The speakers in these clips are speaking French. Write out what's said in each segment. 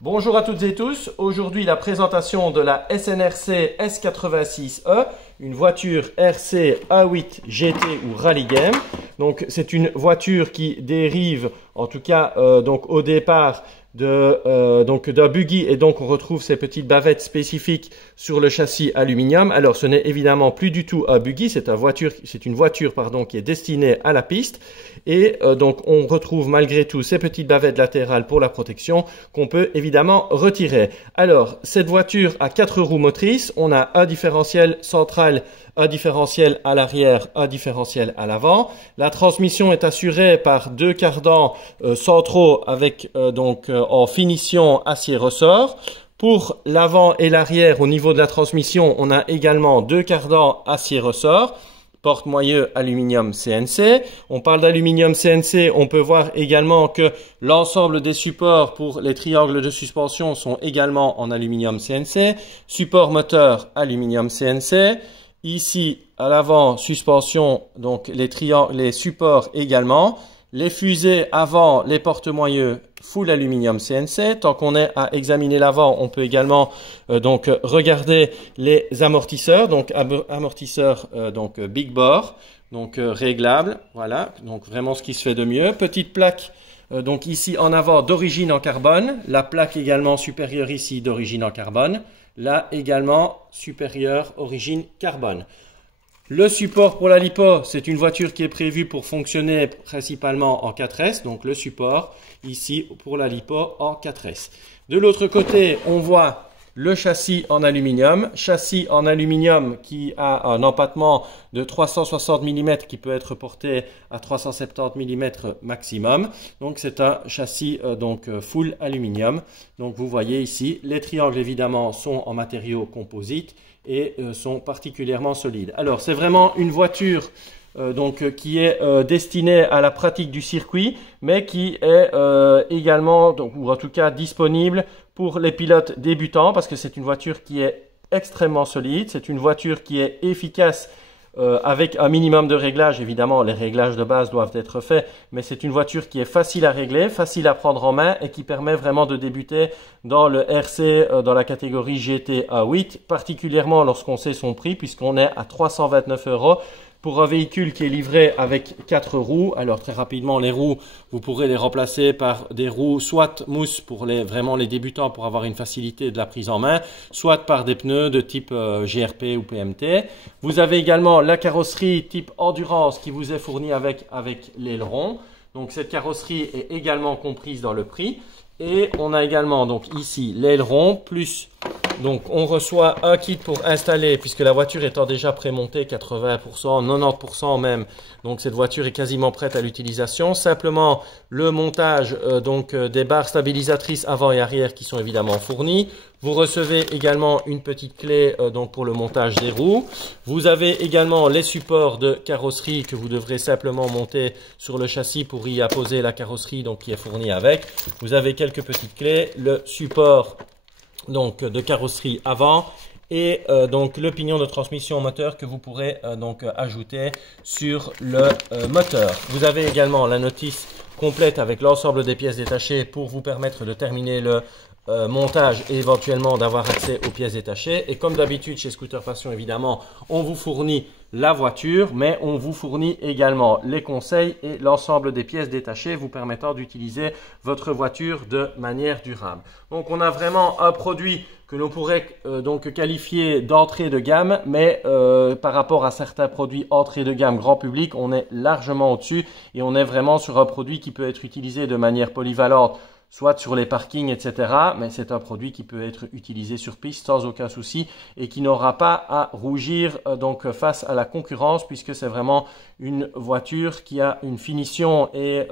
Bonjour à toutes et tous, aujourd'hui la présentation de la SNRC S86E, une voiture RC A8 GT ou Rally Game. Donc c'est une voiture qui dérive, en tout cas donc au départ, d'un buggy, et donc on retrouve ces petites bavettes spécifiques sur le châssis aluminium. Alors ce n'est évidemment plus du tout un buggy, c'est une voiture qui est destinée à la piste, et donc on retrouve malgré tout ces petites bavettes latérales pour la protection qu'on peut évidemment retirer. Alors cette voiture a 4 roues motrices, on a un différentiel central, un différentiel à l'arrière, un différentiel à l'avant. La transmission est assurée par 2 cardans centraux avec en finition acier ressort. Pour l'avant et l'arrière, au niveau de la transmission, on a également 2 cardans acier ressort. Porte-moyeu aluminium CNC. On parle d'aluminium CNC, on peut voir également que l'ensemble des supports pour les triangles de suspension sont également en aluminium CNC. Support moteur aluminium CNC. Ici à l'avant suspension, donc les supports également. Les fusées avant, les porte-moyeux full aluminium CNC. Tant qu'on est à examiner l'avant, on peut également regarder les amortisseurs, donc amortisseurs big bore, réglable, voilà, donc vraiment ce qui se fait de mieux. Petite plaque donc ici en avant d'origine en carbone, la plaque également supérieure ici d'origine en carbone, là également supérieure origine carbone. Le support pour la lipo, c'est une voiture qui est prévue pour fonctionner principalement en 4S, donc le support ici pour la lipo en 4S. De l'autre côté, on voit le châssis en aluminium qui a un empattement de 360 mm qui peut être porté à 370 mm maximum. Donc c'est un châssis full aluminium. Donc vous voyez ici, les triangles évidemment sont en matériaux composites et sont particulièrement solides. Alors c'est vraiment une voiture qui est destinée à la pratique du circuit, mais qui est également, ou en tout cas disponible pour les pilotes débutants, parce que c'est une voiture qui est extrêmement solide, c'est une voiture qui est efficace avec un minimum de réglages. Évidemment, les réglages de base doivent être faits, mais c'est une voiture qui est facile à régler, facile à prendre en main et qui permet vraiment de débuter dans le RC, dans la catégorie GT A8, particulièrement lorsqu'on sait son prix, puisqu'on est à 329 € pour un véhicule qui est livré avec 4 roues. Alors très rapidement, les roues, vous pourrez les remplacer par des roues soit mousse pour vraiment les débutants pour avoir une facilité de la prise en main, soit par des pneus de type GRP ou PMT. Vous avez également la carrosserie type endurance qui vous est fournie avec l'aileron. Donc cette carrosserie est également comprise dans le prix. Et on a également donc ici l'aileron plus on reçoit un kit pour installer, puisque la voiture étant déjà prémontée 80%, 90% même. Donc cette voiture est quasiment prête à l'utilisation. Simplement le montage des barres stabilisatrices avant et arrière qui sont évidemment fournies. Vous recevez également une petite clé pour le montage des roues. Vous avez également les supports de carrosserie que vous devrez simplement monter sur le châssis pour y apposer la carrosserie qui est fournie avec. Vous avez quelques petites clés, le support de carrosserie avant et le pignon de transmission moteur que vous pourrez ajouter sur le moteur. Vous avez également la notice complète avec l'ensemble des pièces détachées pour vous permettre de terminer le montage et éventuellement d'avoir accès aux pièces détachées. Et comme d'habitude chez Scooter Passion, évidemment, on vous fournit la voiture, mais on vous fournit également les conseils et l'ensemble des pièces détachées vous permettant d'utiliser votre voiture de manière durable. Donc on a vraiment un produit que l'on pourrait qualifier d'entrée de gamme, mais par rapport à certains produits entrée de gamme grand public, on est largement au-dessus et on est vraiment sur un produit qui peut être utilisé de manière polyvalente, soit sur les parkings, etc. Mais c'est un produit qui peut être utilisé sur piste sans aucun souci et qui n'aura pas à rougir face à la concurrence, puisque c'est vraiment une voiture qui a une finition et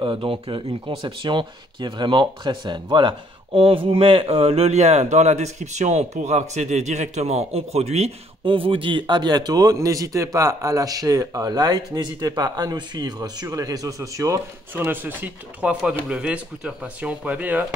une conception qui est vraiment très saine. Voilà. On vous met le lien dans la description pour accéder directement au produit. On vous dit à bientôt. N'hésitez pas à lâcher un like. N'hésitez pas à nous suivre sur les réseaux sociaux, sur notre site www.scooterpassion.be.